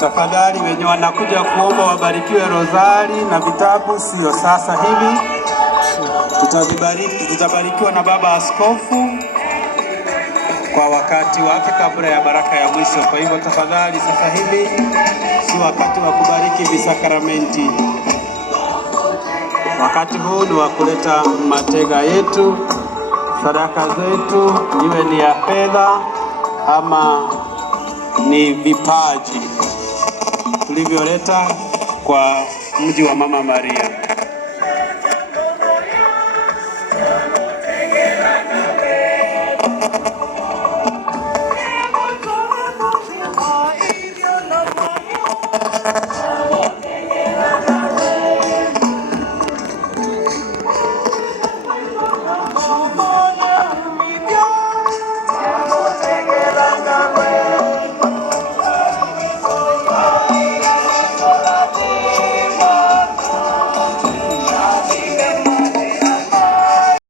Tafadhali wenye wanakuja kuomba wabarikiwe rozari na vitabu, sio sasa hivi. Tutabarikiwa na baba askofu kwa wakati wake kabla ya baraka ya mwisho. Kwa hivyo tafadhali, sasa hivi si wakati wa kubariki visakramenti. Wakati huu ni wa kuleta matega yetu, sadaka zetu, iwe ni ya fedha ama ni vipaji tulivyoleta kwa mji wa Mama Maria.